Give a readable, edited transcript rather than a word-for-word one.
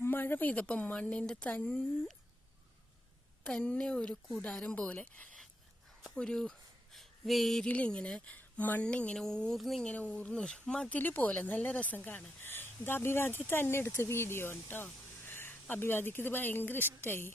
മഴ പെയ്തപ്പോൾ മണ്ണിൻ്റെ തന്നെ ഒരു കൂടാരം പോലെ ഒരു വേരിലിങ്ങനെ മണ്ണിങ്ങനെ ഊർന്നിങ്ങനെ ഊർന്നൊരു മതിൽ പോലെ നല്ല രസം കാണാൻ. ഇത് അഭിവാദ്യ തന്നെ എടുത്ത വീഡിയോ ആണ് കേട്ടോ. അഭിവാദ്യക്ക് ഇത് ഭയങ്കര ഇഷ്ടമായി.